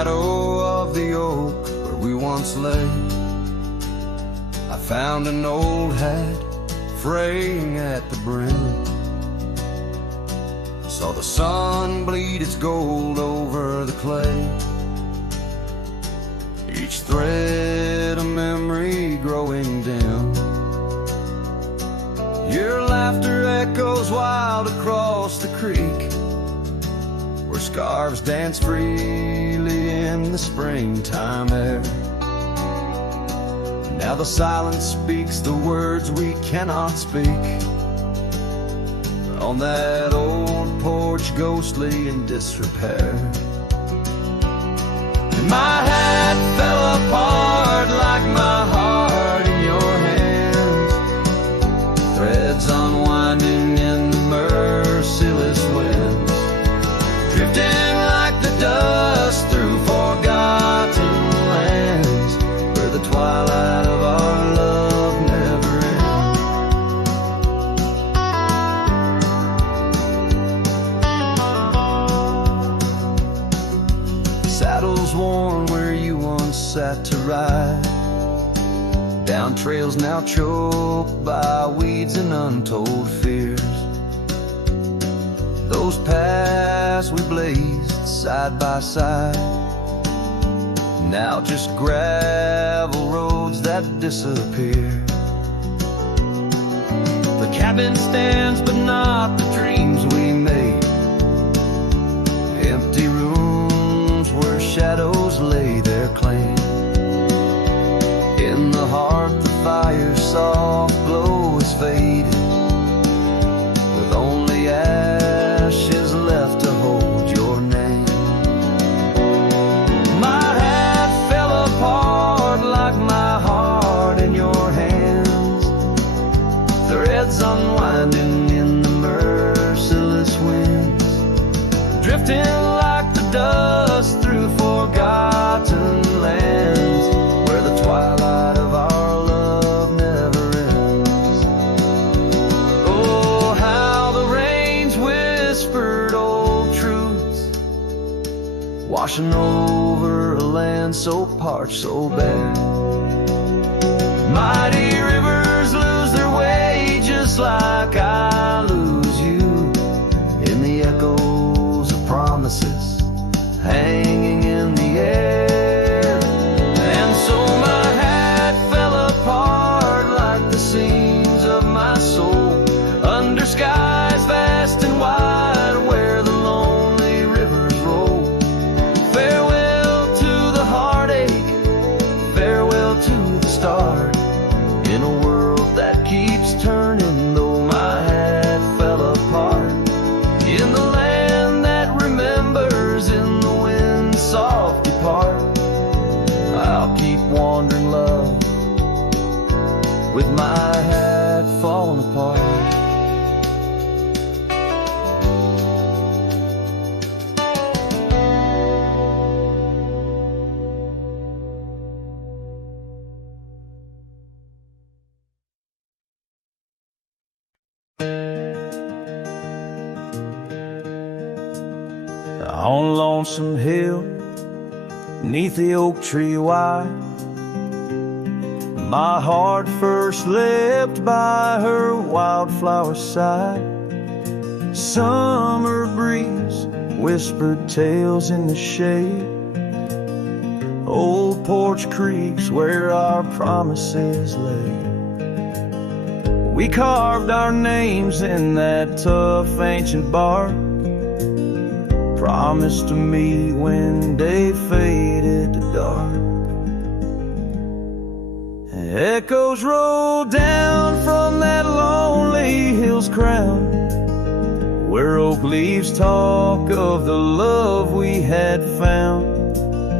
shadow of the oak where we once lay, I found an old hat fraying at the brim. Saw the sun bleed its gold over the clay, each thread a memory growing dim. Your laughter echoes wild across the creek, where scarves dance freely in the springtime air. Now the silence speaks the words we cannot speak, on that old porch ghostly in disrepair. And my hat fell apart like my heart in your hands, threads unwinding in the merciless winds, drifting like the dust through forgotten lands, where the twilight of our love never ends. Saddles worn where you once sat to ride, down trails now choked by weeds and untold fears. Those paths we blazed side by side, now just gravel roads that disappear. The cabin stands but not the dreams we made, empty rooms where shadows lay their claim. In the heart the fire's soft glow is faded, with only ashes left to hold your name. My hat fell apart like my heart in your hands, threads unwinding in the merciless winds, drifting like the dust through forgotten lands, where the twilight of our love never ends. Oh, how the rains whispered old truths, washing over a land so parched, so bare. Mighty rivers lose their way just like I lose you, in the echoes of promises hanging in the air. And so my hat fell apart like the seams of my soul, under skies vast and wide where the lonely rivers roll. Farewell to the heartache, farewell to the start, in a world that keeps turning, though my hat fell apart. In the land that remembers, in the wind's soft depart, I'll keep wandering, love, with my hat falling apart. On Lonesome Hill, neath the oak tree wide, my heart first leapt by her wildflower side. Summer breeze whispered tales in the shade, old porch creeks where our promises lay. We carved our names in that tough ancient bark, promised to meet when day faded to dark. Echoes roll down from that lonely hill's crown, where oak leaves talk of the love we had found.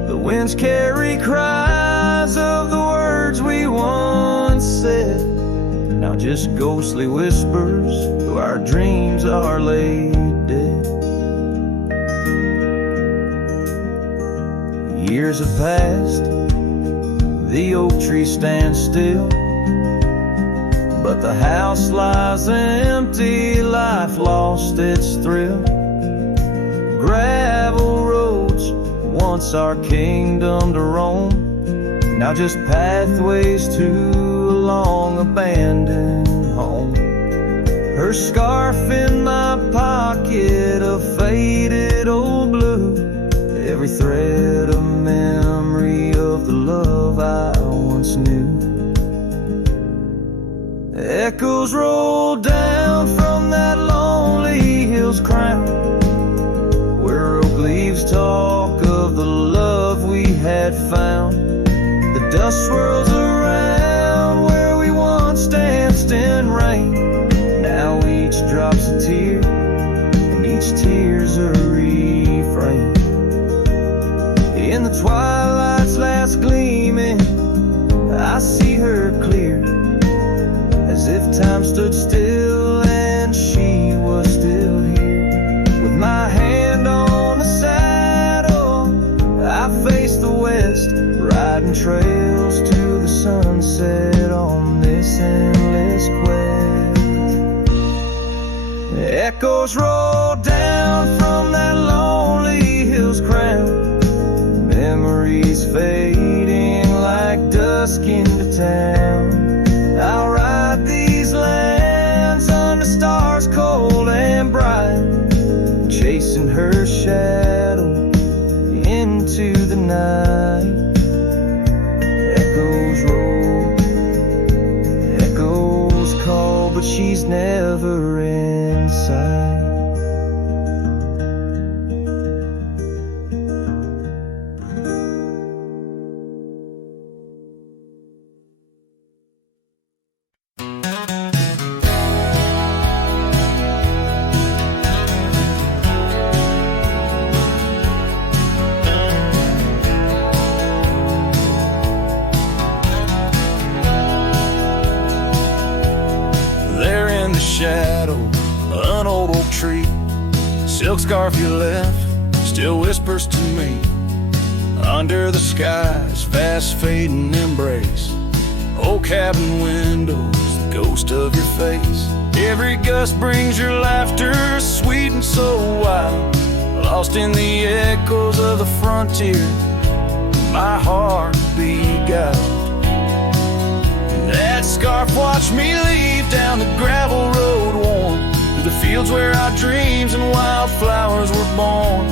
The winds carry cries of the words we once said, now just ghostly whispers though our dreams are laid dead. Years have passed, the oak tree stands still, but the house lies empty, life lost its thrill. Gravel roads once our kingdom to roam, now just pathways to a long abandoned home. Her scarf in my pocket, a faded old blue, every thread a memory of the love I once knew. Echoes roll down from that lonely hill's crown, where oak leaves talk of the love we had found. The dust swirls around where we once danced in rain. Now each drop's a tear, and each tear's a refrain. In the twilight's last gleaming, I see her clear, as if time stood still and she was still here. With my hand on the saddle, I face the west, riding trails to the sunset on this endless quest. Echoes roll down from that lonely hill's crown, memories fading like dusk into town. I'll ride these lands under stars cold and bright, chasing her shadow into the night. Echoes roll, echoes call, but she's never in sight. Shadow, an old oak tree, silk scarf you left still whispers to me. Under the sky's fast fading embrace, old cabin windows, the ghost of your face. Every gust brings your laughter, sweet and so wild, lost in the echoes of the frontier. My heart beguiled. That scarf watched me leave down the gravel road worn, through the fields where our dreams and wildflowers were born.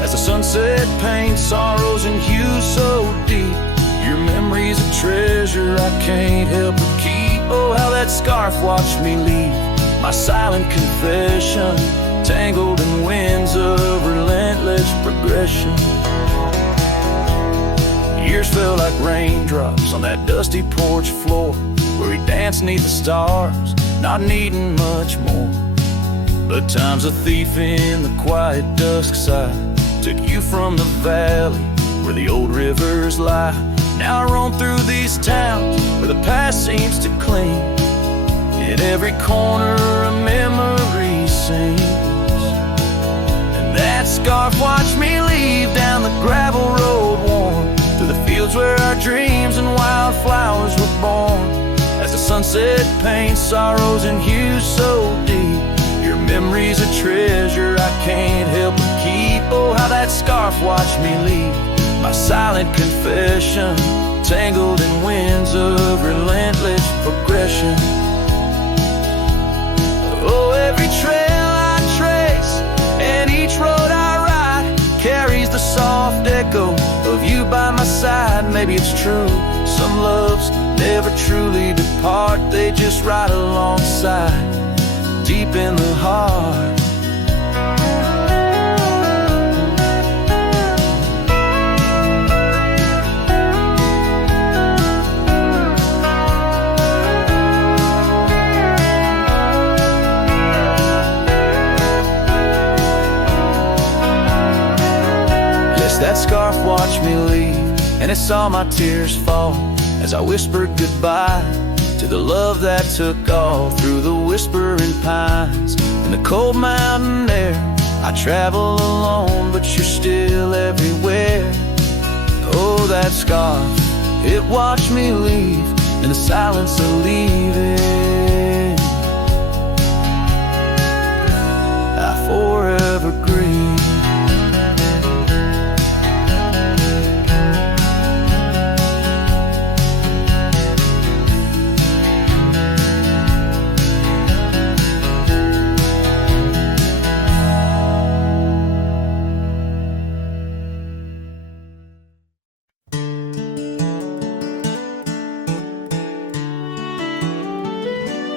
As the sunset paints sorrows and hues so deep, your memory's a treasure I can't help but keep. Oh, how that scarf watched me leave, my silent confession, tangled in winds of relentless progression. Years felt like raindrops on that dusty porch floor, where we danced neath the stars, not needing much more. But time's a thief in the quiet dusk side, took you from the valley where the old rivers lie. Now I roam through these towns where the past seems to cling. In every corner a memory sings. And that scarf watched me leave down the gravel road worn, through the fields where our dreams and wildflowers were born. As the sunset paints sorrows and hues so deep, your memory's a treasure I can't help but keep. Oh, how that scarf watched me leave, my silent confession, tangled in winds of relentless progression. Oh, every trail I trace and each road I ride carries the soft echo of you by my side. Maybe it's true, some loves never truly depart, they just ride alongside, deep in the heart. Yes, that scarf watched me leave, and it saw my tears fall as I whispered goodbye to the love that took all through the whispering pines. In the cold mountain air, I travel alone, but you're still everywhere. Oh, that scarf, it watched me leave in the silence of leaving. I forever grieve.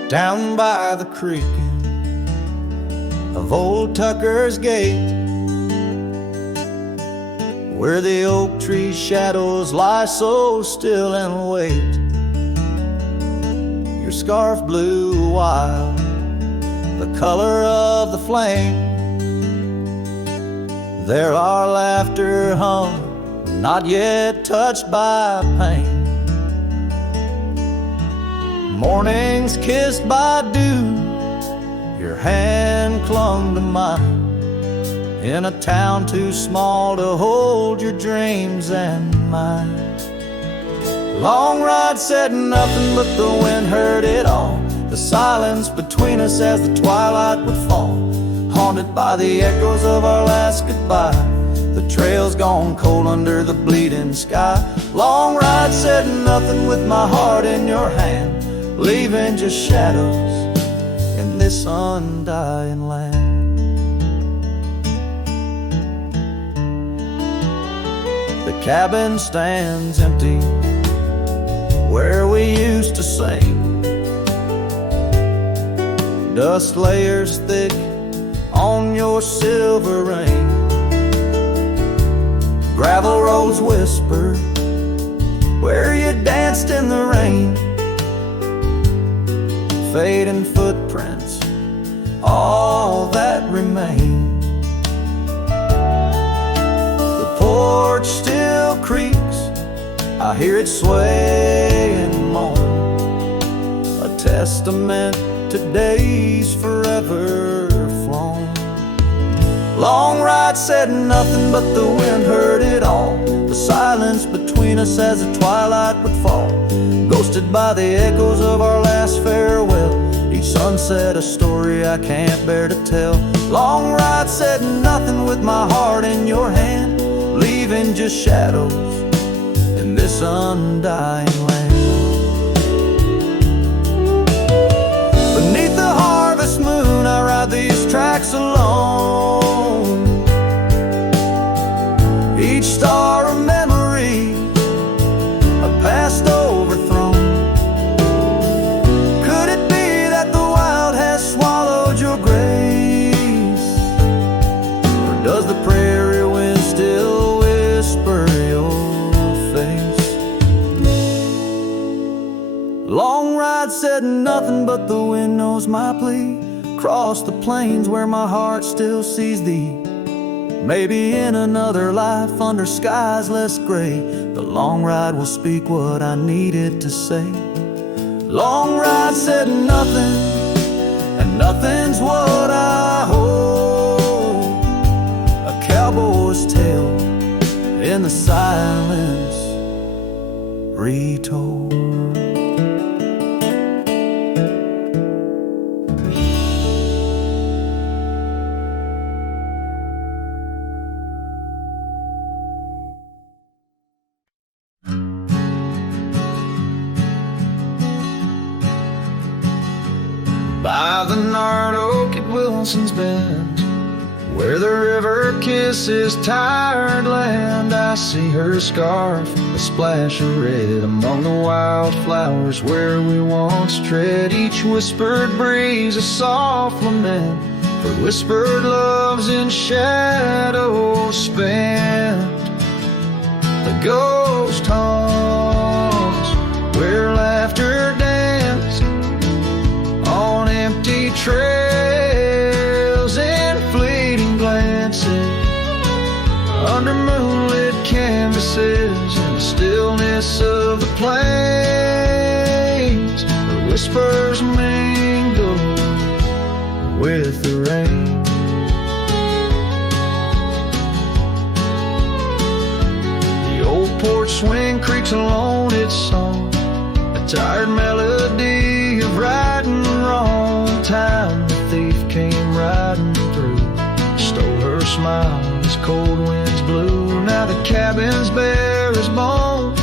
down by the creaking of old Tucker's Gate, where the oak tree shadows lie so still and wait. Your scarf blew wild, the color of the flame. There our laughter hung, not yet touched by pain. Mornings kissed by dew, your hand clung to mine, in a town too small to hold your dreams and mine. Long ride said nothing, but the wind heard it all. The silence between us as the twilight would fall, haunted by the echoes of our last goodbye. The trail's gone cold under the bleeding sky. Long ride said nothing with my heart in your hand, leaving just shadows in this undying land. The cabin stands empty where we used to sing. Dust layers thick on your silver ring. Gravel roads whisper where you danced in the rain. Fading footprints, all that remain. The porch still creaks, I hear it sway and moan, a testament to days forever flown. Long ride said nothing, but the wind heard it all. The silence between us as the twilight would fall, ghosted by the echoes of our last farewell. Each sunset a story I can't bear to tell. Long ride said nothing with my heart in your hand, leaving just shadows in this undying land. Beneath the harvest moon I ride these tracks alone, each star a memory, a past overthrown. Could it be that the wild has swallowed your grace, or does the prairie wind still whisper your face? Long ride said nothing, but the wind knows my plea. Cross the plains where my heart still sees thee. Maybe in another life under skies less gray, the long ride will speak what I needed to say. Long ride said nothing, and nothing's what I hold. A cowboy's tale in the silence retold. By the gnarled oak at Wilson's Bend, where the river kisses tired land, I see her scarf, a splash of red among the wildflowers where we once tread. Each whispered breeze a soft lament for whispered loves in shadows spent. The ghost haunts where laughter danced on empty trails and fleeting glances under moonlit canvases in the stillness of the plains. The whispers mingle with the rain. The old porch swing creaks alone its song, a tired melody of right and wrong. Time the thief came riding through, stole her smile as cold winds blew. Now the cabin's bare as bones,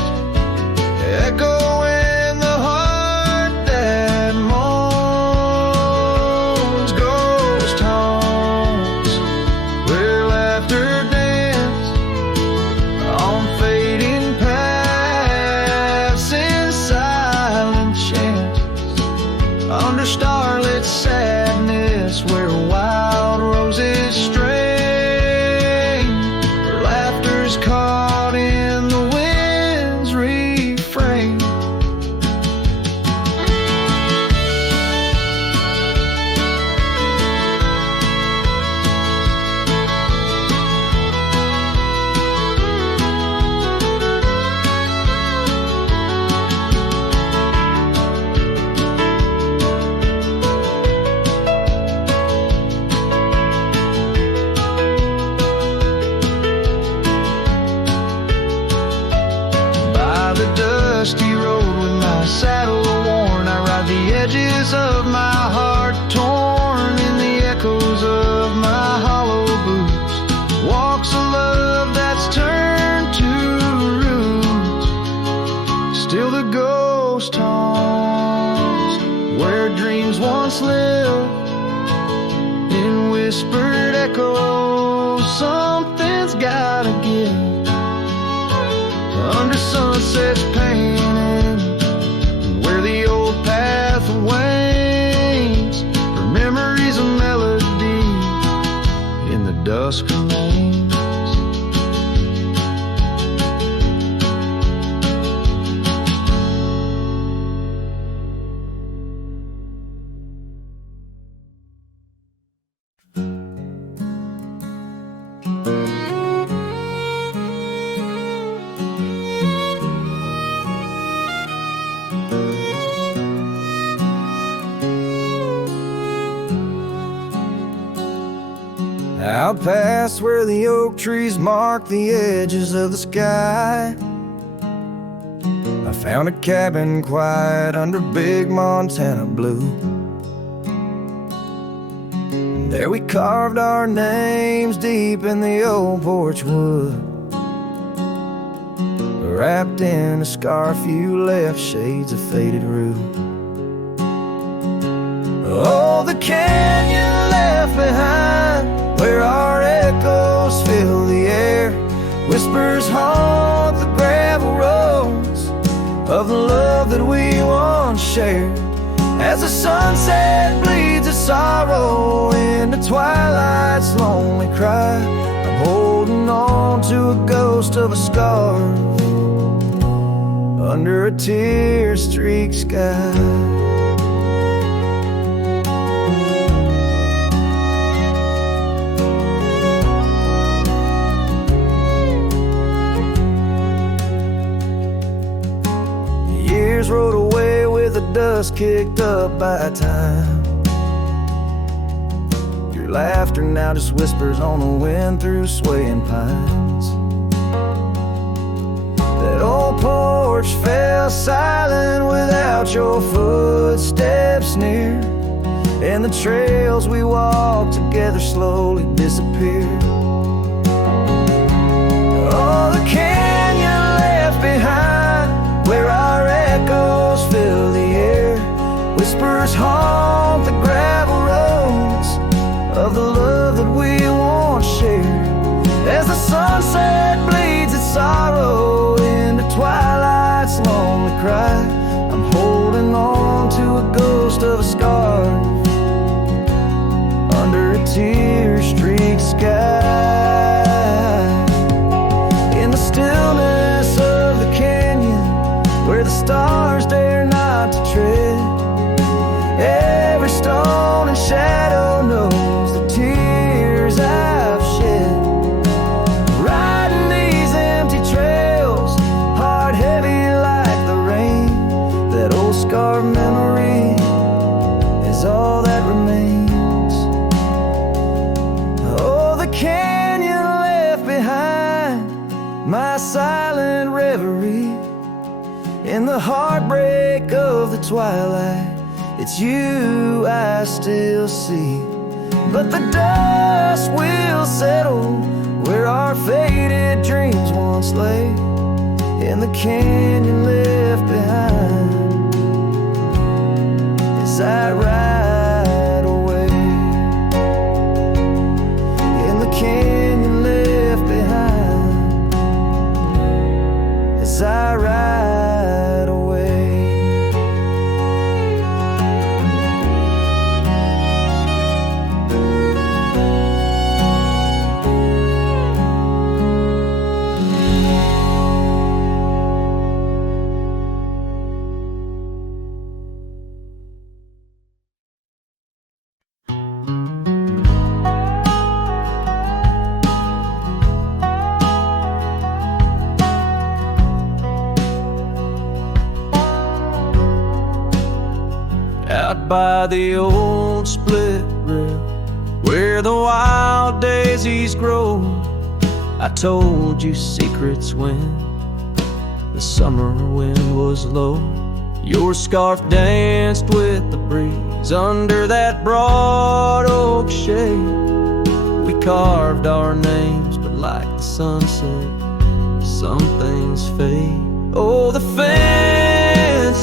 echo in the heart that moans. Ghost haunts where laughter danced on fading paths in silent chants. Understand ghost haunts where dreams once lived in whispered echoes. Something's gotta give under sunsets painted where the old path wanes. Her memories a melody in the dusk remains. Out past where the oak trees mark the edges of the sky, I found a cabin quiet under big Montana blue. There we carved our names deep in the old porch wood, wrapped in a scarf you left shades of faded rue. Oh, the canyon left behind where our echoes fill the air. Whispers haunt the gravel roads of the love that we once shared. As the sunset bleeds a sorrow into twilight's lonely cry, I'm holding on to a ghost of a scar under a tear-streaked sky. Rode away with the dust kicked up by time. Your laughter now just whispers on the wind through swaying pines. That old porch fell silent without your footsteps near, and the trails we walked together slowly disappeared. Oh, the canyon left behind where our echoes fill the air. Whispers haunt the gravel roads of the love that we once shared. As the sunset bleeds its sorrow into twilight's lonely cry, I'm holding on to a ghost of a scar under a tear-streaked sky. In the stillness of the canyon where the stars dare not to tread, every stone and shadow knows the tears I've shed. Riding these empty trails, heart heavy like the rain, that old scarred memory is all that remains. Oh, the canyon left behind my silent reverie. In the heartbreak of the twilight, it's you I still see. But the dust will settle where our faded dreams once lay, in the canyon left behind as I ride away. In the canyon left behind as I ride away. Out by the old split rail where the wild daisies grow, I told you secrets when the summer wind was low. Your scarf danced with the breeze under that broad oak shade. We carved our names, but like the sunset, some things fade. Oh, the fence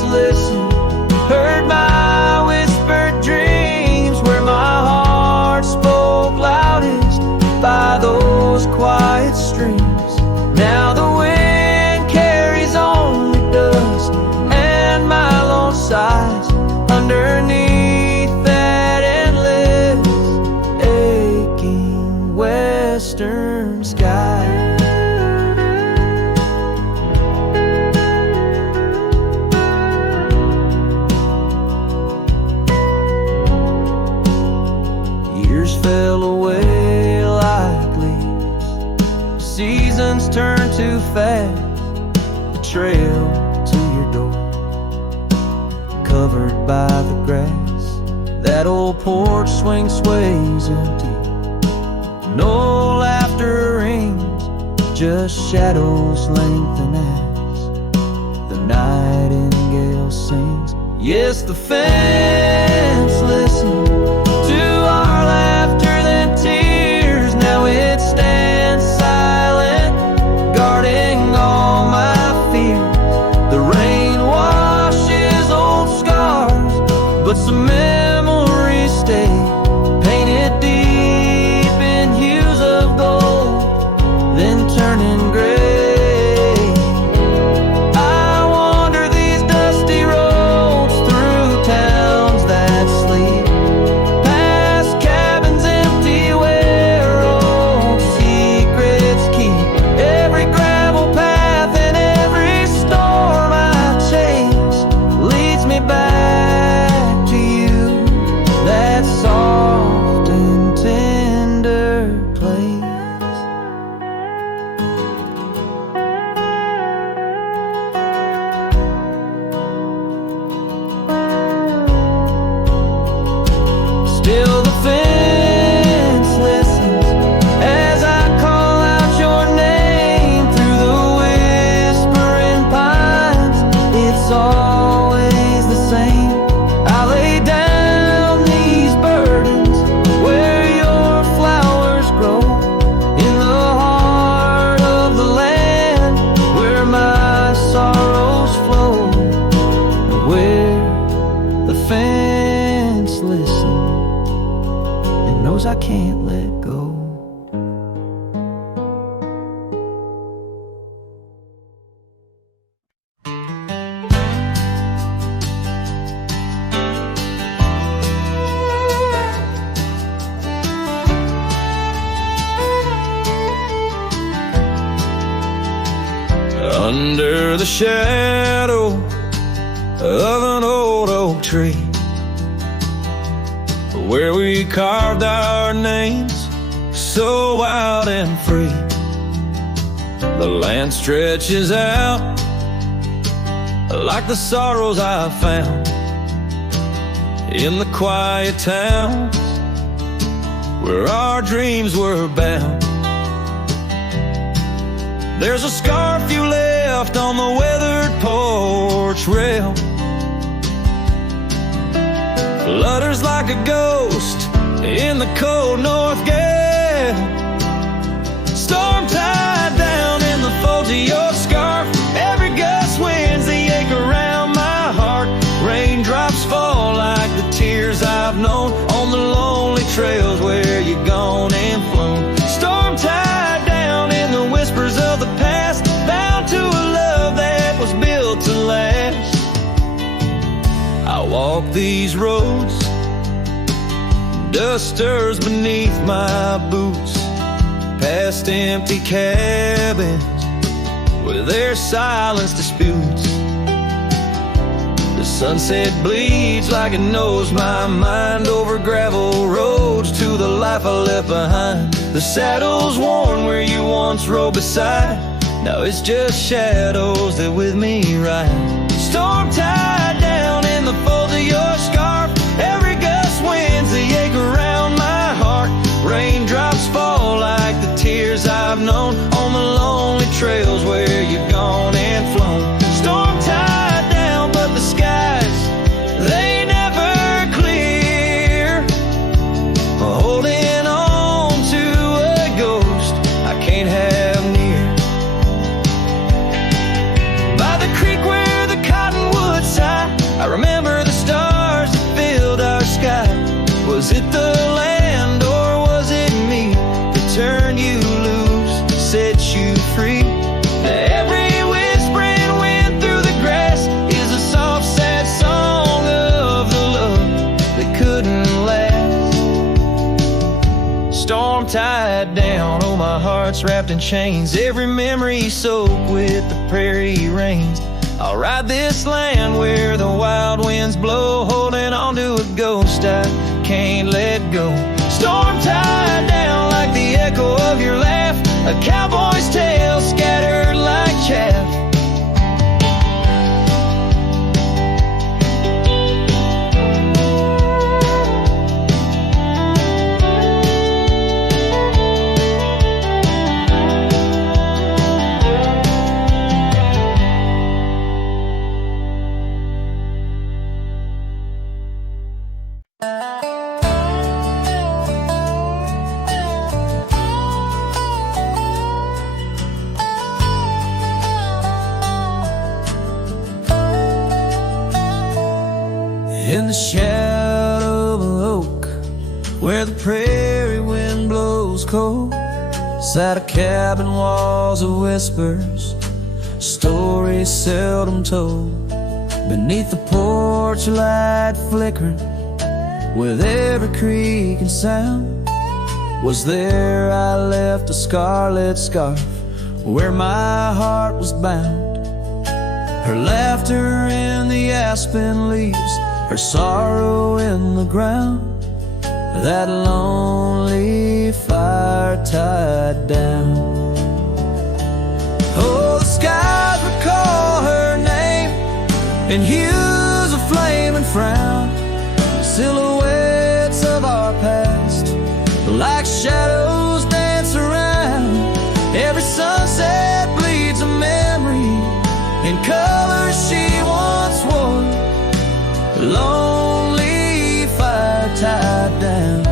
sighs underneath that endless, aching western sky. Years fell away like leaves, seasons turned too fast. The trail to your door, covered by the grass. That old porch swing sways empty, no laughter rings, just shadows lengthen as the nightingale sings. Yes, the fence listens to our laughter then tears. Now it stands silent, guarding all my fears. The rain washes old scars, but some memories stay, painted deep in hues of gold, then turning gray. I wander these dusty roads through towns that sleep, past cabins empty where old secrets keep. Every gravel path and every storm I chase leads me back to you, that soft and tender place. Still the fence listens as I call out your name through the whispering pines. It's always the same. I lay down these burdens where your flowers grow, in the heart of the land where my sorrows flow, and where the fence listens and knows I can't let go. Under the shadow of an old oak tree, where we carved our names so wild and free, the land stretches out like the sorrows I found in the quiet towns where our dreams were bound. There's a scarf you left on the weathered porch rail, flutters like a ghost in the cold north gale. Storm tied down in the folds of your scarf, every gust winds the ache around my heart. Raindrops fall like the tears I've known on the lonely trails where you've gone and flown. Storm tied down in the whispers of the past, bound to a love that was built to last. I walk these roads, dust stirs beneath my boots, past empty cabins with their silence disputes. The sunset bleeds like it knows my mind over gravel roads to the life I left behind. The saddle's worn where you once rode beside, now it's just shadows that with me ride. Storm tied down in the folds of your scarf, every gust winds the ache around my heart. Raindrops fall like the tears I've known on the lonely trails where you've gone and flown. Storm tied down, but the skies, they never clear. Holding on to a ghost I can't have near. By the creek where the cottonwoods sigh, hearts wrapped in chains, every memory soaked with the prairie rains. I'll ride this land where the wild winds blow, holding on to a ghost I can't let go. Storm tied down like the echo of your laugh, a cowboy's tale scattered like chaff. In the shadow of an oak, where the prairie wind blows cold, sat a cabin, walls of whispers, stories seldom told. Beneath the porch light flickering, with every creak and sound, was there I left a scarlet scarf, where my heart was bound. Her laughter in the aspen leaves, her sorrow in the ground, that lonely fire tied down. Oh, the skies recall her name in hues of flame and frown, silhouettes of our past, like shadows dance around. Every sunset bleeds a memory in colors she once wore. Lonely fire tied down,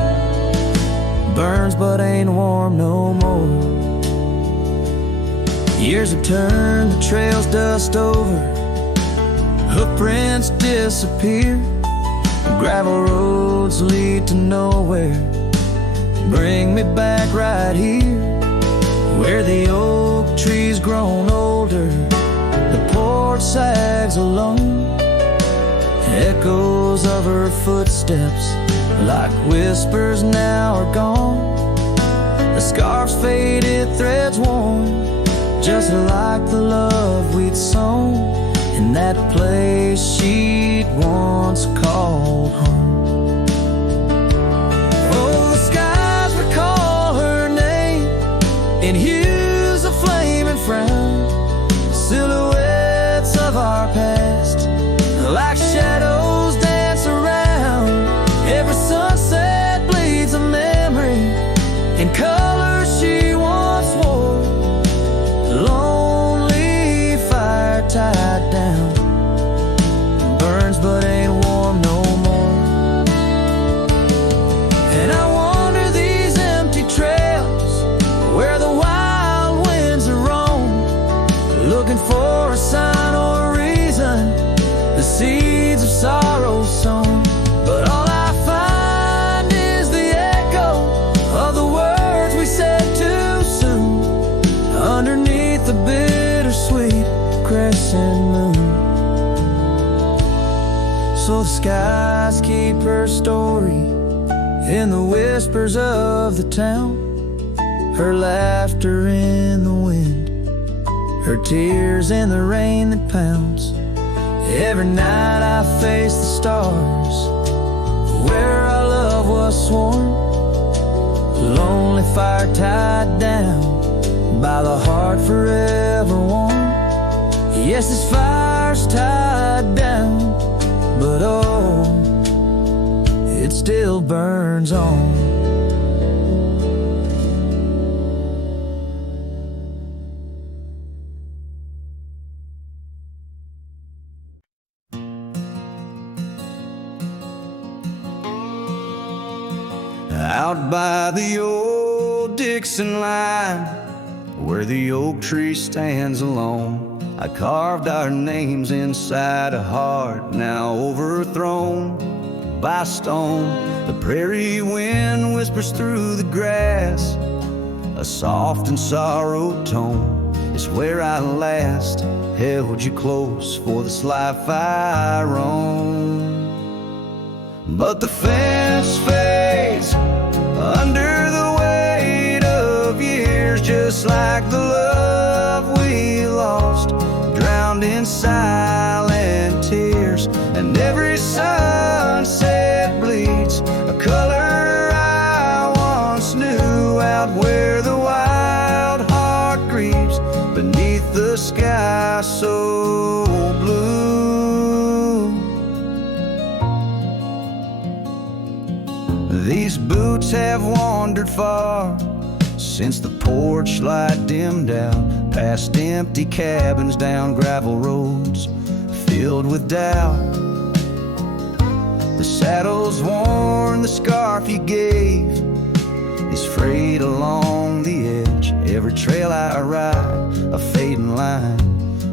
burns but ain't warm no more. Years have turned the trails dust over, hoofprints disappear, gravel roads lead to nowhere. Bring me back right here, where the oak tree's grown older, the porch sags alone. Echoes of her footsteps, like whispers, now are gone. The scarf's faded, threads worn, just like the love we'd sown in that place she'd once called home. Oh, the skies recall her name in hues of flame and frown, silhouettes of our past, like shadows dance around. Every sunset bleeds a memory in colors she once wore. Lonely fire tied down, burns but ain't warm no more. And I wander these empty trails where the wild winds roam, looking for a sign or a reason, the seeds of sorrow sown. But all I find is the echo of the words we said too soon, underneath the bittersweet crescent moon. So the skies keep her story in the whispers of the town, her laughter in the wind, her tears in the rain that pounds. Every night I face the stars, where our love was sworn. Lonely fire tied down by the heart forever warm. Yes, this fire's tied down, but oh, it still burns on. Out by the old Dixon line, where the oak tree stands alone, I carved our names inside a heart now overthrown by stone. The prairie wind whispers through the grass, a soft and sorrow tone. It's where I last held you close for this life I roam. But the fence fades under the weight of years, just every sunset bleeds a color I once knew, out where the wild heart grieves beneath the sky so blue. These boots have wandered far since the porch light dimmed out, past empty cabins, down gravel roads filled with doubt. The saddle's worn, the scarf you gave is frayed along the edge. Every trail I ride, a fading line,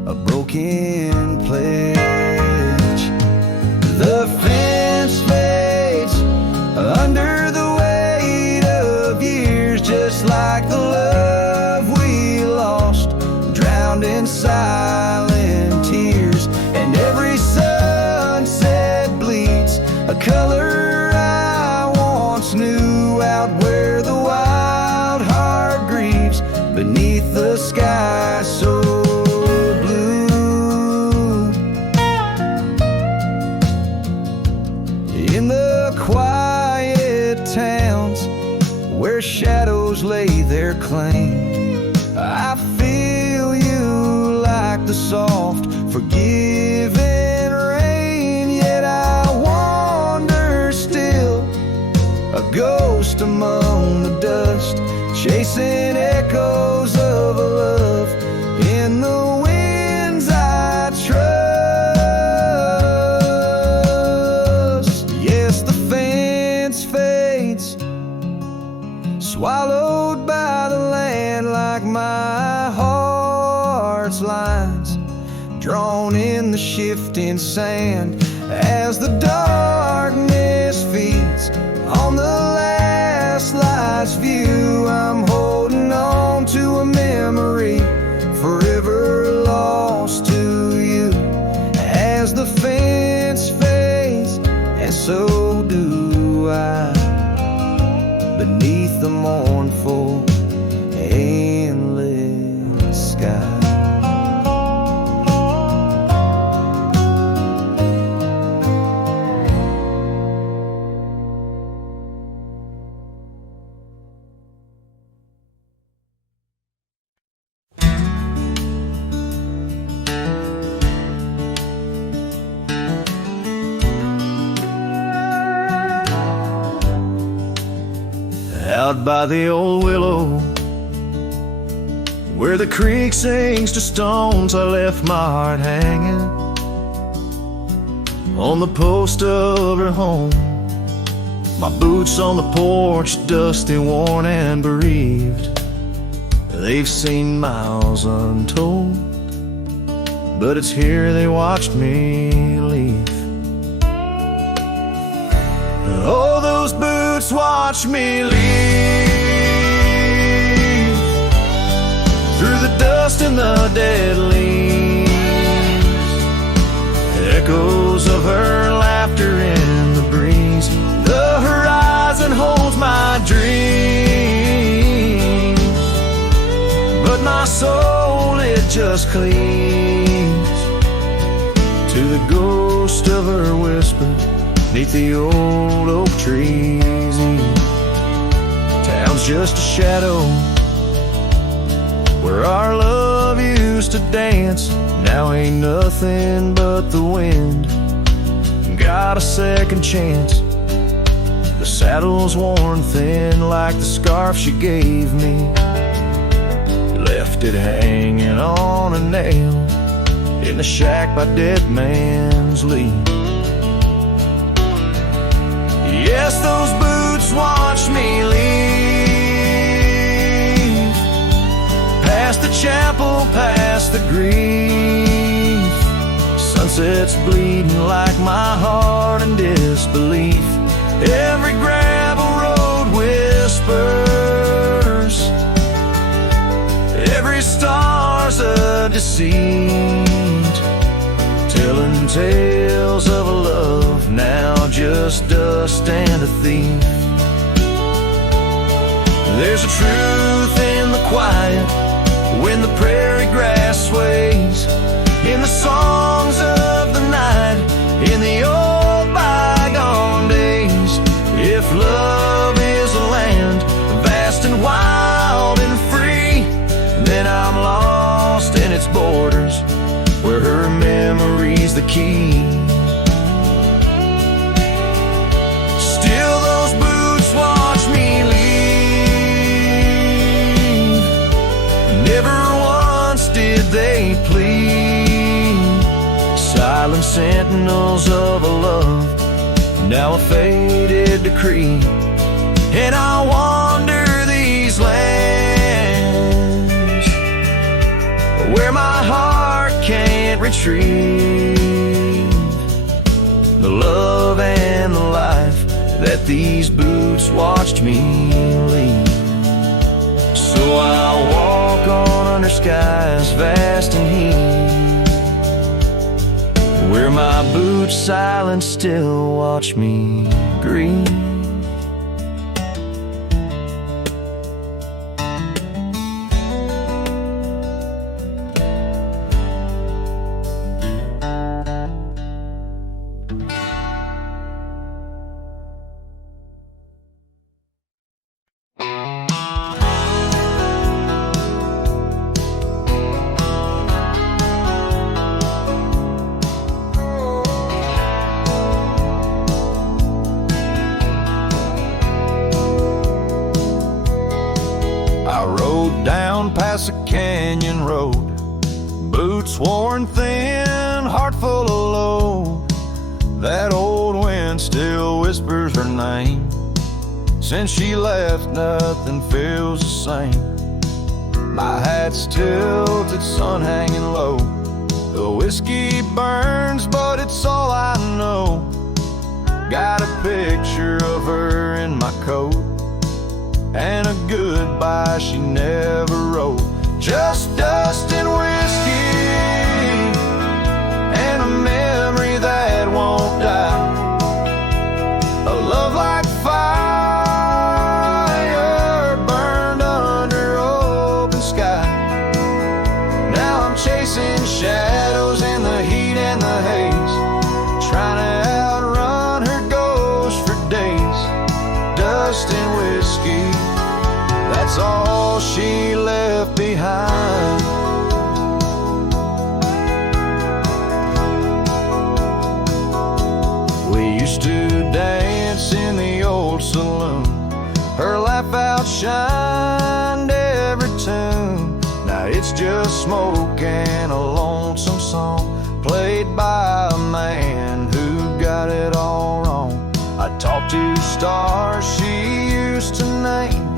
a broken pledge. The fence fades under the weight of years, just like the love we lost, drowned in silent tears. And every sunset bleeds a color I once knew, out where the wild heart grieves beneath the sky so blue. In the quiet towns where shadows lay their claim, I feel you like the soft, forgiving rain. Yet I wander still, a ghost among the dust, chasing echoes of a love in the winds I trust. Yes, the fence fades, swallowed by the land, like my heart's lines drawn in the shifting sand. As the darkness feeds on the last light's view, I'm holding on to a memory forever lost to you. As the fence fades, and so do I, beneath the mournful, endless sky. Out by the old willow, where the creek sinks to stones, I left my heart hanging on the post of her home. My boots on the porch, dusty, worn, and bereaved. They've seen miles untold, but it's here they watched me leave. Oh, those boots watched me leave, through the dust and the dead leaves. Echoes of her laughter in the breeze. The horizon holds my dream, but my soul, it just clings to the ghost of her whisper neath the old oak trees. Town's just a shadow where our love used to dance. Now ain't nothing but the wind. Got a second chance. The saddle's worn thin like the scarf she gave me. Left it hanging on a nail in the shack by Dead Man's Leap. Yes, those boots watched me leave, past the chapel, past the grief. Sunset's bleeding like my heart in disbelief. Every gravel road whispers, every star's a deceit, telling tales of a love now just dust and a thief. There's a truth in the quiet when the prairie grass sways, in the songs of the night, in the old key. Still those boots watch me leave. Never once did they plead. Silent sentinels of a love, now a faded decree. And I wander these lands where my heart can't retrieve the love and the life that these boots watched me leave. So I'll walk on under skies vast and heat, where my boots silent still watch me grieve. Past a canyon road, boots worn thin, heart full of load. That old wind still whispers her name. Since she left, nothing feels the same. My hat's tilted, sun hanging low. The whiskey burns, but it's all I know. Got a picture of her in my coat, and a goodbye she never wrote. Just dust and whiskey, and a memory that won't die. A love like fire, burned under open sky. Now I'm chasing shadows in the heat and the haze, trying to outrun her ghost for days. Dust and whiskey, that's all she left behind. We used to dance in the old saloon. Her laugh outshined every tune. Now it's just smoke and a lonesome song, played by a man who got it all wrong. I talked to stars she used to name,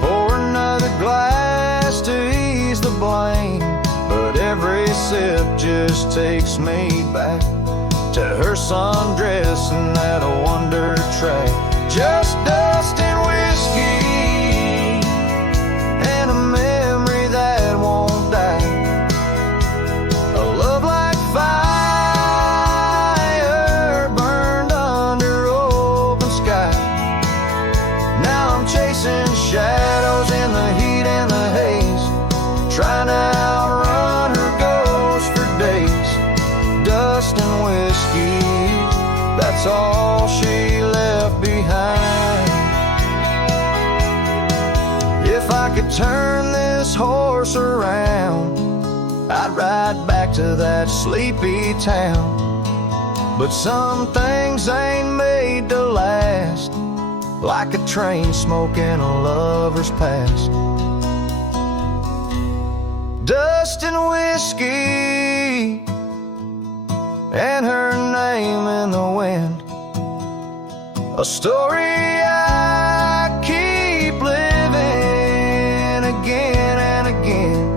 pour another glass to ease the blame. But every sip just takes me back to her sundress and that wonder track. Just dust and whiskey, and a memory that won't die. A love like fire, burned under open sky. Now I'm chasing shadows in the heat and the haze, trying to outrun her ghost for days. Dust and whiskey, that's all she left behind. If I could turn this horse around, I'd ride back to that sleepy town. But some things ain't made to last, like a train smoke in a lover's past. Dust and whiskey, and her name in the wind. A story I keep living again and again.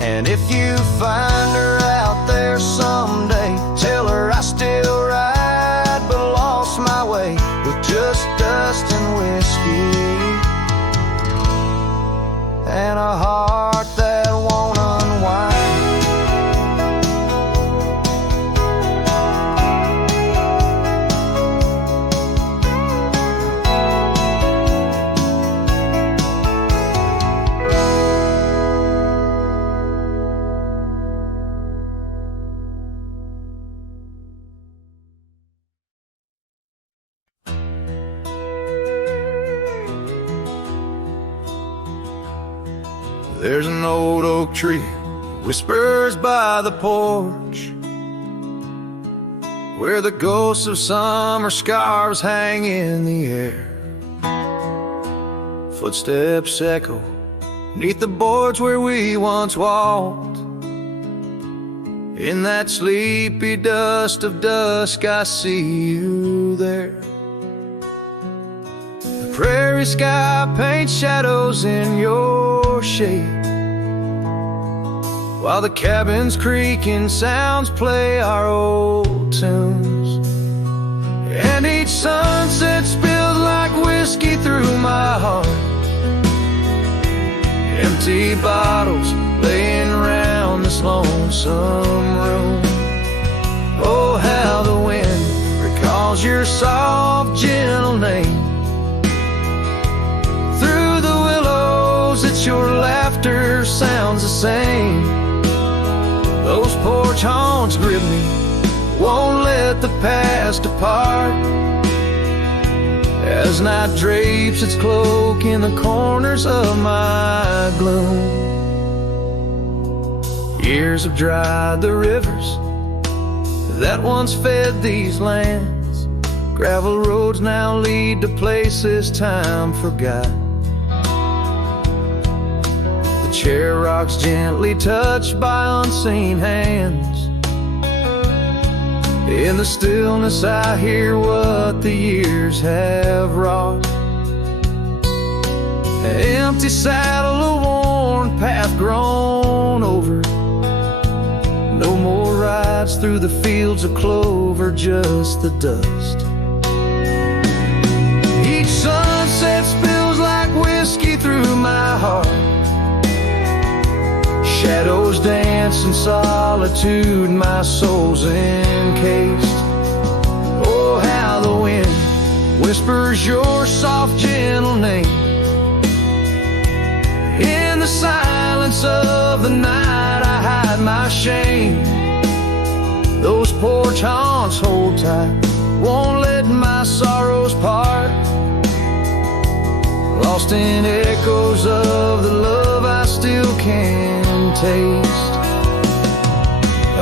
And if you find her out there someday, tell her I still ride but lost my way, with just dust and whiskey, and a heart that won't unwind. There's an old oak tree whispers by the porch, where the ghosts of summer scarves hang in the air. Footsteps echo neath the boards where we once walked. In that sleepy dust of dusk, I see you there. The prairie sky paints shadows in your shade, while the cabin's creaking sounds play our old tunes. And each sunset spills like whiskey through my heart. Empty bottles laying around this lonesome room. Oh, how the wind recalls your soft, gentle name. Through the willows, it's your laughter sounds the same. Those porch haunts grip me, won't let the past depart. As night drapes its cloak in the corners of my gloom. Years have dried the rivers that once fed these lands. Gravel roads now lead to places time forgot. The chair rocks gently touched by unseen hands. In the stillness I hear what the years have wrought. An empty saddle, a worn path grown over. No more rides through the fields of clover, just the dust. Each sunset spills like whiskey through my heart. Shadows dance in solitude, my soul's encased. Oh, how the wind whispers your soft, gentle name. In the silence of the night I hide my shame. Those porch haunts hold tight, won't let my sorrows part. Lost in echoes of the love I still can taste.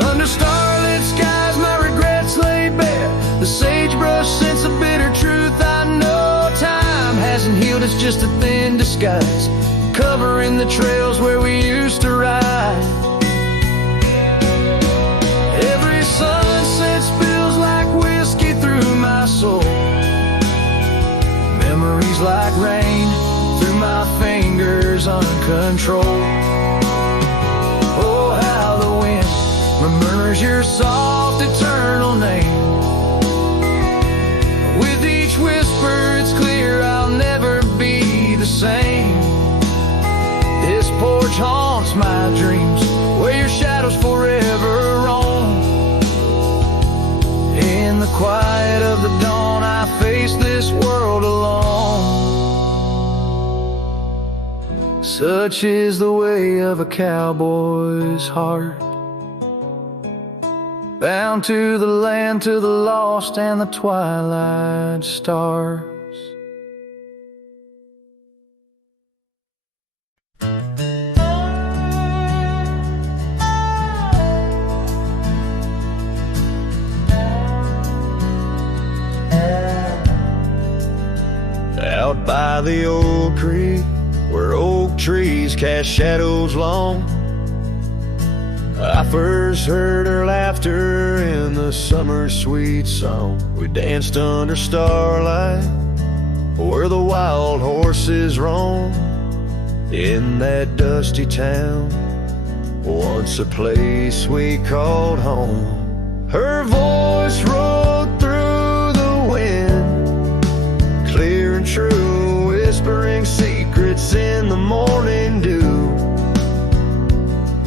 Under starlit skies my regrets lay bare. The sagebrush scents a bitter truth I know. Time hasn't healed, it's just a thin disguise, covering the trails where we used to ride. Every sunset spills like whiskey through my soul. Memories like rain through my fingers uncontrolled. Oh, how the wind remembers your soft eternal name. With each whisper it's clear I'll never be the same. This porch haunts my dreams, where your shadows forever roam. In the quiet of the dawn I face this world alone. Such is the way of a cowboy's heart, bound to the land, to the lost and the twilight stars. Out by the old creek, where oak trees cast shadows long, I first heard her laughter in the summer sweet song. We danced under starlight where the wild horses roam. In that dusty town, once a place we called home. Her voice rolled through the wind, clear and true, whispering secrets in the morning dew.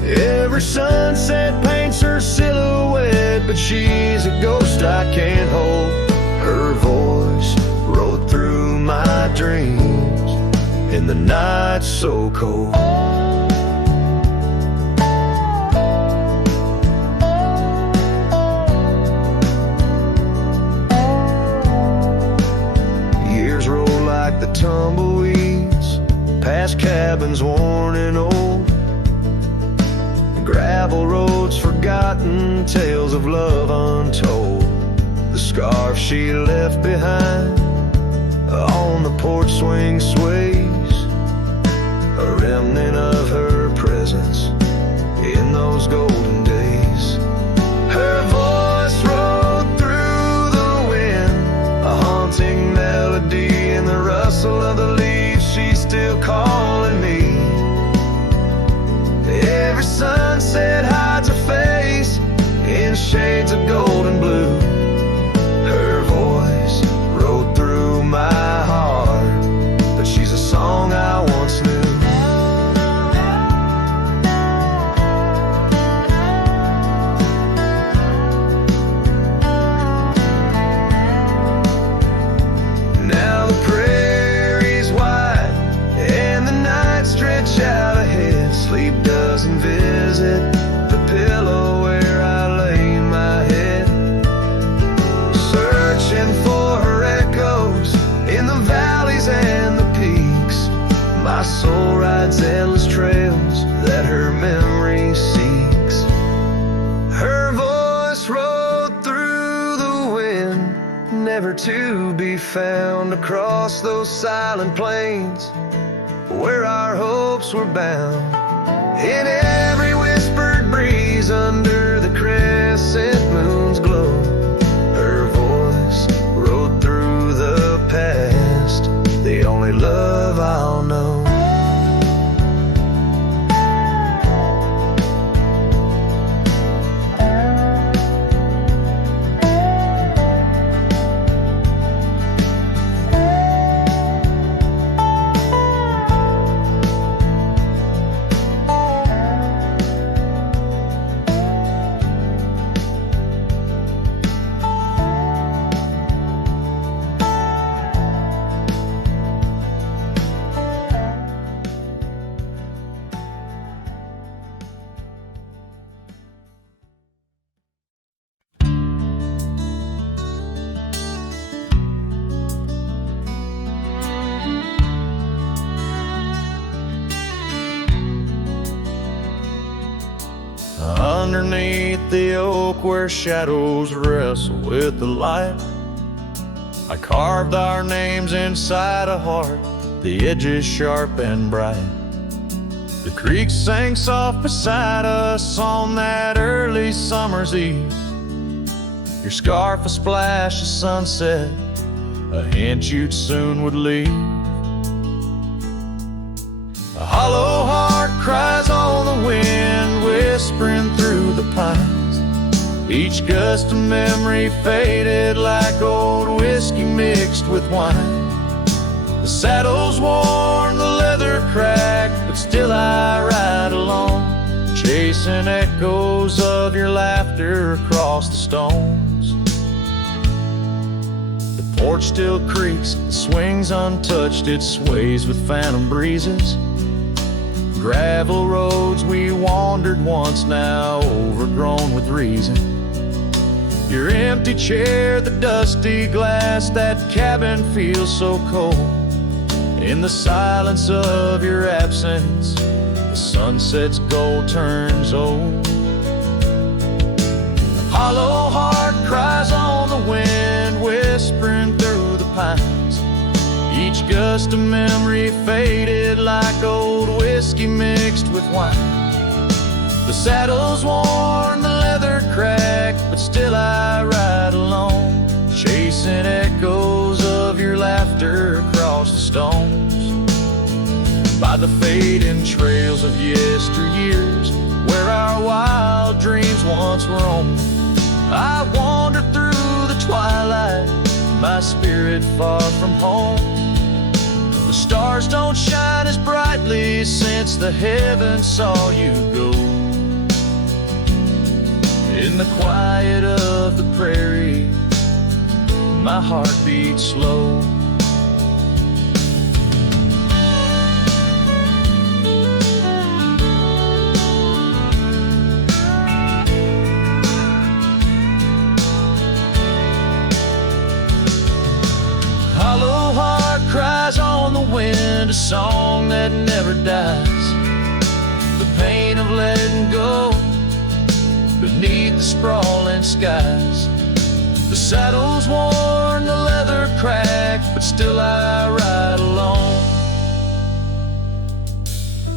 Every sunset paints her silhouette, but she's a ghost I can't hold. Her voice rode through my dreams in the night so cold. Years roll like the tumbleweeds, past cabins worn and old, gravel roads forgotten, tales of love untold. she left behind on the porch swing sways, a remnant of her presence in those golden days. Her voice rode through the wind, a haunting melody in the rustle of the leaves. She's still calling me. Every sunset hides a face in shades of gold and blue. Her voice rode through my heart, but she's a song I once knew. Now the prairie's wide and the night stretch out ahead. Sleep doesn't visit the pillow where I lay my head, searching for her echoes in the valleys and the peaks. My soul rides endless trails that her memory seeks. Her voice rode through the wind, never to be found across those silent plains where our hopes were bound. In every whispered breeze under the crescent moon's glow, her voice rode through the past, the only love I'll know. Underneath the oak where shadows wrestle with the light, I carved our names inside a heart, the edges sharp and bright. The creek sang soft beside us on that early summer's eve. Your scarf a splash of sunset, a hint you'd soon would leave. A hollow heart cries on the wind, whispering through the pines. Each gust of memory faded like old whiskey mixed with wine. The saddle's worn, the leather cracked, but still I ride along, chasing echoes of your laughter across the stones. The porch still creaks, it swings untouched, it sways with phantom breezes. Gravel roads we wandered once, now overgrown with reason. Your empty chair, the dusty glass, that cabin feels so cold. In the silence of your absence, the sunset's gold turns old. A hollow heart cries on the wind, whispering through the pines. Each gust of memory faded like old whiskey mixed with wine. The saddle's worn, the leather cracked, but still I ride along, chasing echoes of your laughter across the stones. By the fading trails of yesteryears, where our wild dreams once roamed, I wander through the twilight, my spirit far from home. The stars don't shine as brightly since the heavens saw you go. In the quiet of the prairie, my heart beats slow. Hollow heart cries on the wind, a song that never dies. The pain of letting go beneath the sprawling skies. The saddle's worn, but still I ride alone,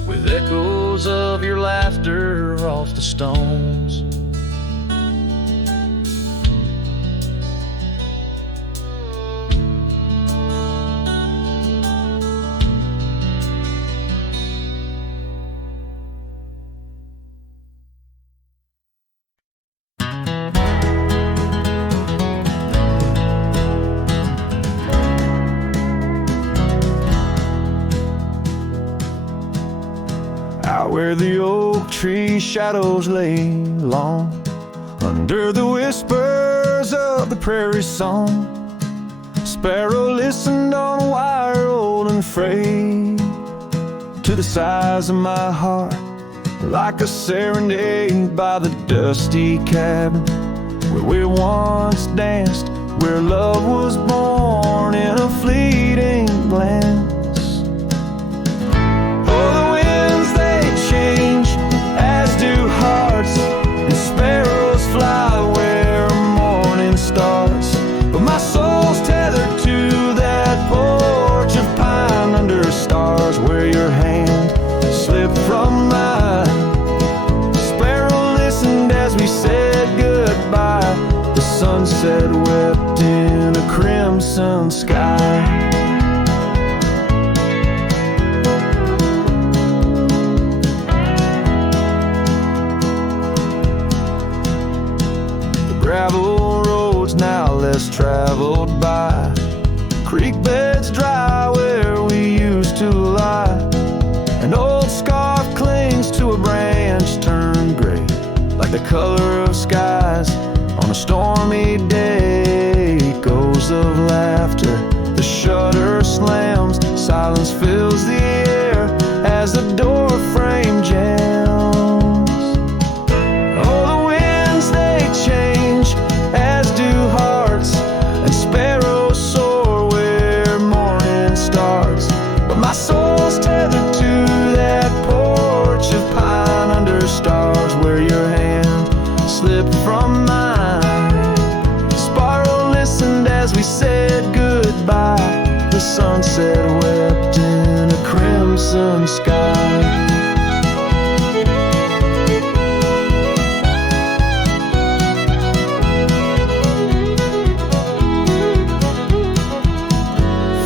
with echoes of your laughter off the stones. Out where the oak tree shadows lay long, under the whispers of the prairie song, sparrow listened on a wire old and frayed, to the size of my heart, like a serenade by the dusty cabin where we once danced, where love was born in a fleeting glance. Change, as do hearts, and sparrows fly where morning starts. But my soul's tethered to that porch of pine under stars, where your hand slipped from mine. Sparrow listened as we said goodbye. The sunset wept in a crimson sky. Gravel roads now less traveled by, creek beds dry where we used to lie. An old scarf clings to a branch turned gray, like the color of skies on a stormy day. Echoes of laughter, the shutter slams, silence fills the air as the door frame jams. As do hearts, and sparrows soar where morning starts. But my soul's tethered to that porch of pine under stars, where your hand slipped from mine. Sparrow listened as we said goodbye. The sunset wept in a crimson sky.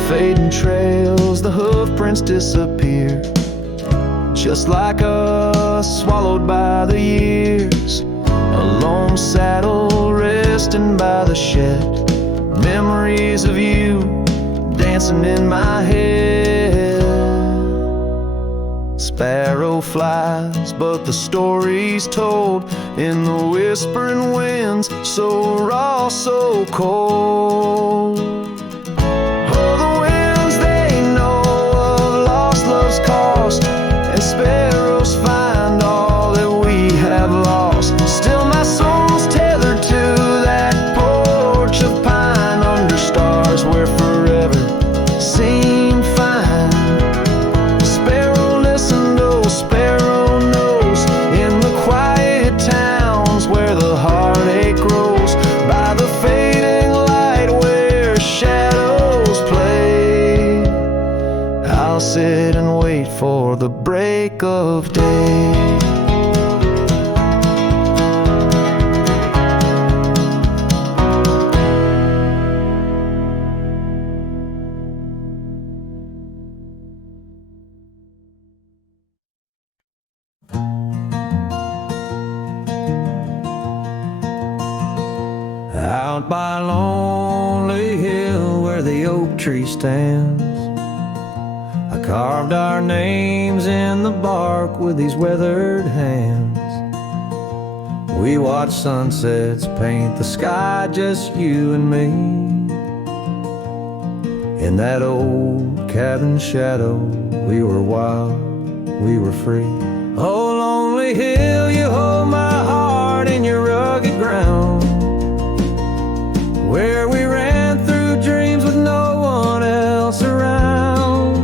Fading trails, the hoof prints disappear, just like us, swallowed by the years. A lone saddle resting by the shed, memories of you dancing in my head. Sparrow flies, but the story's told in the whispering winds, so raw, so cold. Cost, and sparrows find all that we have lost. Still my soul's tethered to that porch of pine under stars, where forever seemed fine. Sparrow listened, oh sparrow knows, in the quiet towns where the heartache grows, by the fading light where shadows play. I'll sit and wait for the break of day. Out by lonely hill where the oak tree stands, I carved our names in the bark with these weathered hands. We watched sunsets paint the sky, just you and me, in that old cabin shadow. We were wild, we were free. Oh, lonely hill, you hold my heart in your rugged ground, where we ran through dreams with no one else around.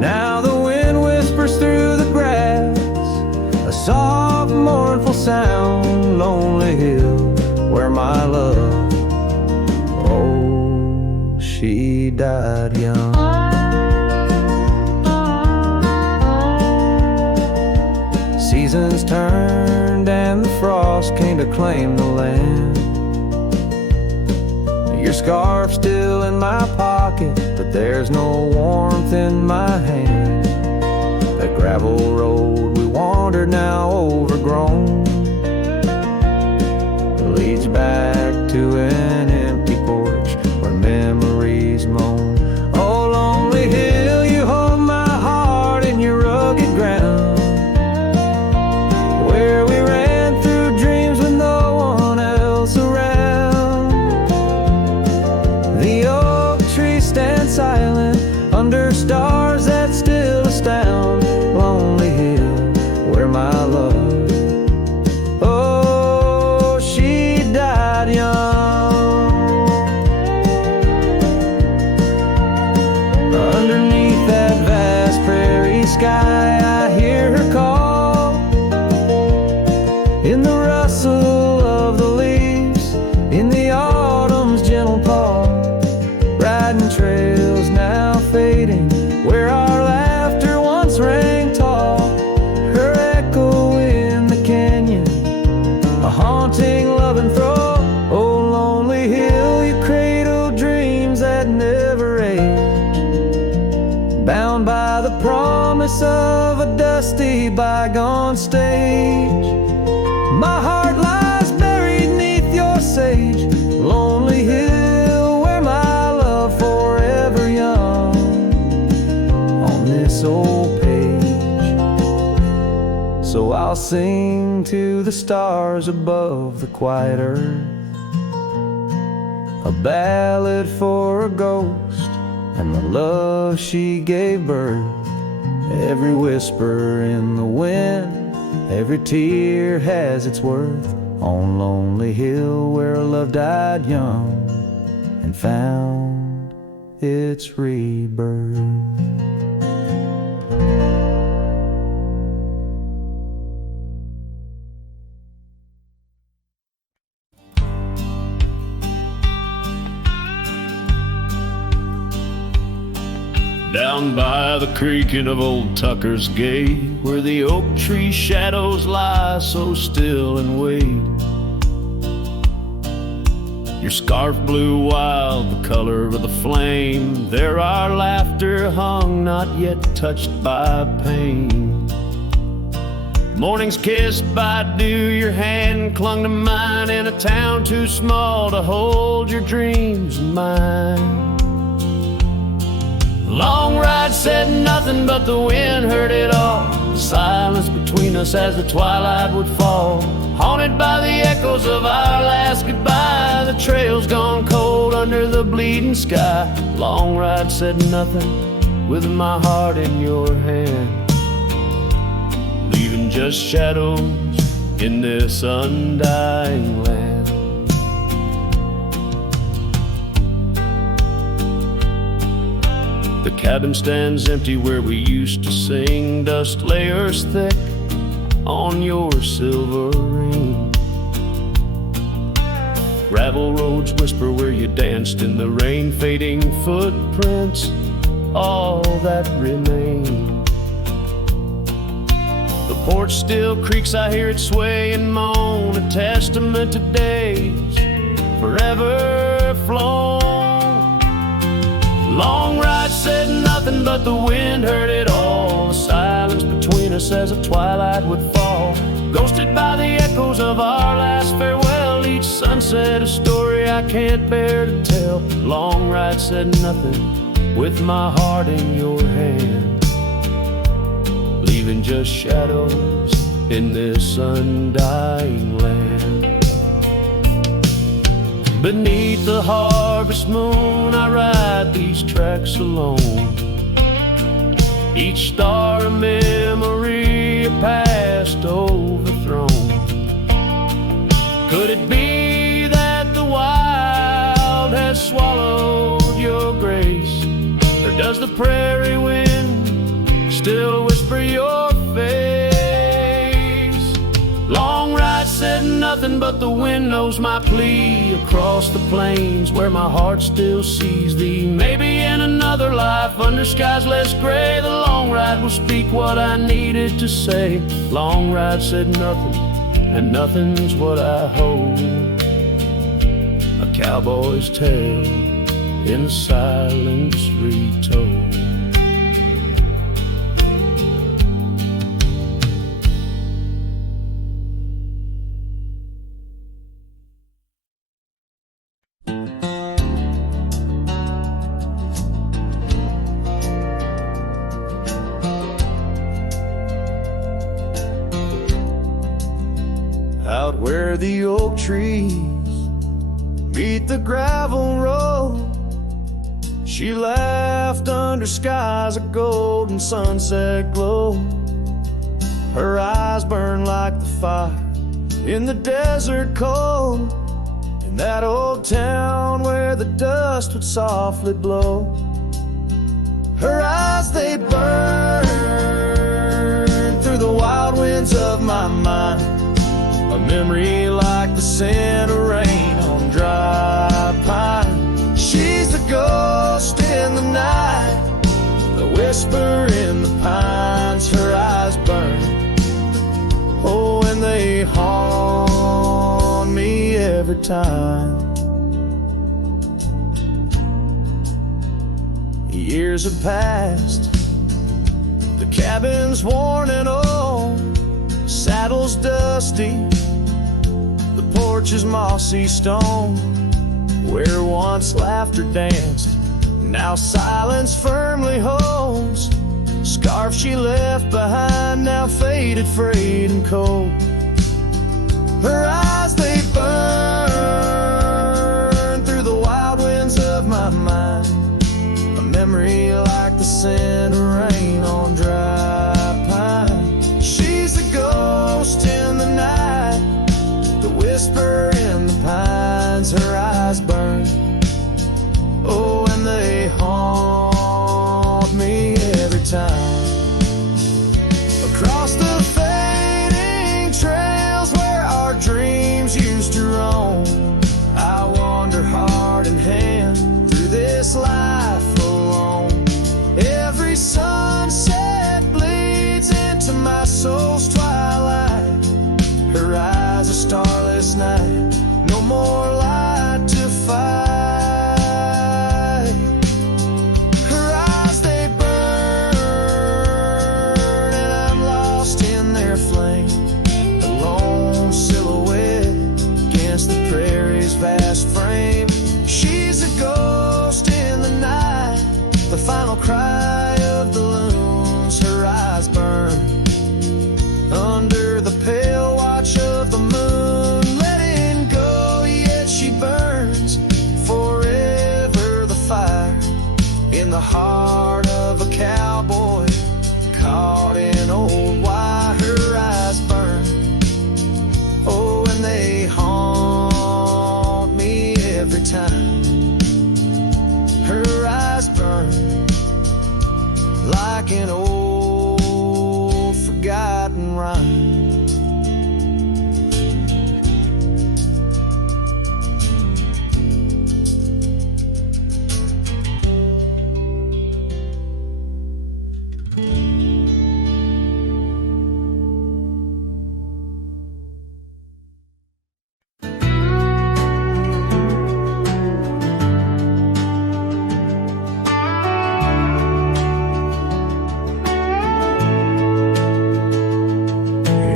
Now the wind whispers through the grass, a soft, mournful sound. Lonely hill, where my love, oh, she outlaws came to claim the land. Your scarf's still in my pocket, but there's no warmth in my hand. That gravel road we wandered, now overgrown, leads back to an empty porch where memories moan. Oh, lonely hill, you hold my heart in your rugged ground, where we ran through dreams with no one else around. The oak tree stands silent under stars that still astound. Lonely hill, where my love, sky, I hear her call in the rustle of the leaves, in the autumn's gentle paw. Riding trails now fading, where our laughter once rang tall. Her echo in the canyon, a haunting loving throe. Oh, lonely hill, you cradle dreams that never age, bound by the promise of a dusty bygone stage. My heart lies buried neath your sage. Lonely hill, where my love forever young on this old page. So I'll sing to the stars above the quiet earth, a ballad for a ghost and the love she gave birth. Every whisper in the wind, every tear has its worth. On lonely hill where love died young and found its rebirth. Down by the creaking of old Tucker's Gate, where the oak tree shadows lie so still and wait. Your scarf blew wild, the color of the flame. There our laughter hung, not yet touched by pain. Morning's kissed by dew, your hand clung to mine in a town too small to hold your dreams in mine. Long ride said nothing, but the wind heard it all. Silence between us as the twilight would fall, haunted by the echoes of our last goodbye. The trail's gone cold under the bleeding sky. Long ride said nothing, with my heart in your hand, leaving just shadows in this undying land. The cabin stands empty where we used to sing, dust layers thick on your silver ring. Gravel roads whisper where you danced in the rain, fading footprints, all that remain. The porch still creaks, I hear it sway and moan, a testament to days forever flown. Long ride said nothing, but the wind heard it all. The silence between us as the twilight would fall, ghosted by the echoes of our last farewell. Each sunset a story I can't bear to tell. Long ride said nothing, with my heart in your hand, leaving just shadows in this undying land. Beneath the harvest moon I ride these tracks alone, each star a memory, a past overthrown. Could it be that the wild has swallowed your grace, or does the prairie wind still whisper your face? Long ride said nothing, but the wind knows my plea. Across the plains where my heart still sees thee, maybe in another life under skies less gray, the long ride will speak what I needed to say. Long ride said nothing, and nothing's what I hold. A cowboy's tale in silence retold. Out where the oak trees meet the gravel road, she laughed under skies of golden sunset glow. Her eyes burned like the fire in the desert cold, in that old town where the dust would softly blow. Her eyes, they burn through the wild winds of my mind, a memory like the scent of rain on dry pine. She's a ghost in the night, the whisper in the pines. Her eyes burn, oh, and they haunt me every time. Years have passed, the cabin's worn and old, saddle's dusty, the porch is mossy stone. Where once laughter danced, now silence firmly holds. Scarf she left behind, now faded, frayed and cold. Her eyes, they burn through the wild winds of my mind, a memory like the scent of rain on dry pine. She's a ghost in the night, the whisper in the pines. Her eyes burn, oh, and they haunt me every time. Across the fading trails where our dreams used to roam, I wander heart in hand through this life alone. Every sunset bleeds into my soul's twilight. Her eyes, a starless night, no more light to fight. Her eyes, they burn, and I'm lost in their flame, a lone silhouette against the prairie's vast frame. She's a ghost in the night, the final cry of the loons. Her eyes burn under the pale watch of the moon, letting go, yet she burns forever. The fire in the heart of a cowboy caught in old wire. Her eyes burn, oh, and they haunt me every time. Her eyes burn like an old forgotten rhyme.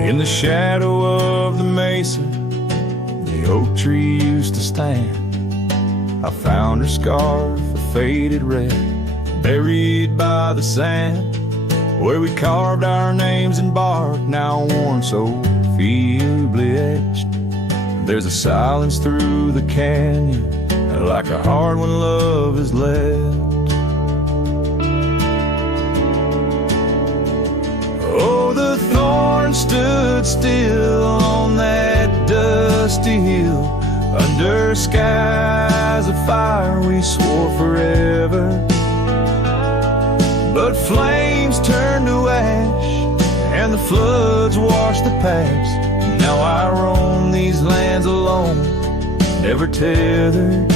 In the shadow of the mesa, the oak tree used to stand. I found her scarf, a faded red, buried by the sand, where we carved our names in bark, now worn so feebly etched. There's a silence through the canyon, like a heart when love is left. Oh, the thorn stood still on that dusty hill, under skies of fire we swore forever. But flames turned to ash, and the floods washed the past. Now I roam these lands alone, never tethered.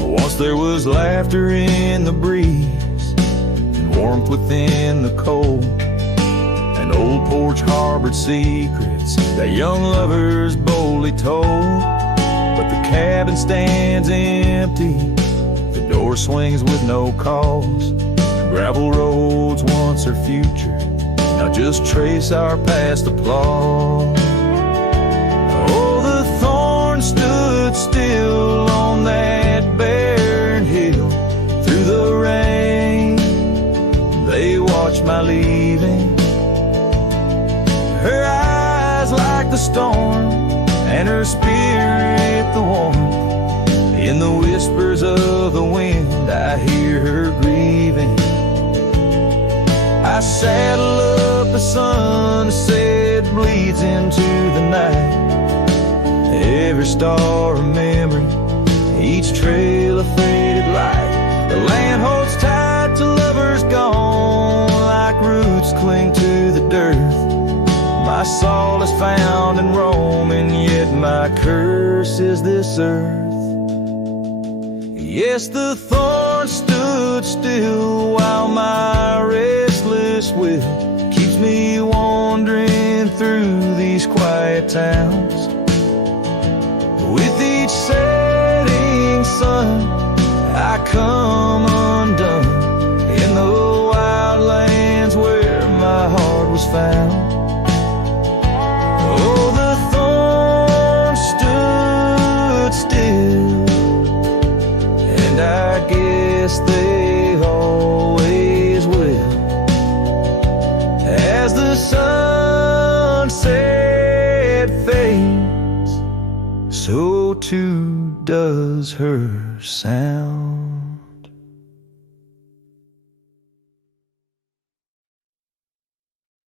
Once there was laughter in the breeze, warmth within the cold. An old porch harbored secrets that young lovers boldly told. But the cabin stands empty, the door swings with no cause. Gravel roads once our future, now just trace our past applause. Oh, the thorn stood still on that barren hill. Through the rain, they watched my leaving. Her eyes like the storm, and her spirit the warmth. In the whispers of the wind, I hear her grieving. I saddle up, the sunset bleeds into the night. Every star a memory, each trail a faded light. The land holds tight to lovers gone, like roots cling to the dirt. My soul is found in Rome, and yet my curse is this earth. Yes, the thorn stood still while my restless will keeps me wandering through these quiet towns. With each setting sun, I come undone in the wild lands where my heart was found. Oh, the thorn stood still, and I guess they always will. As the sunset fades, so too does her sound.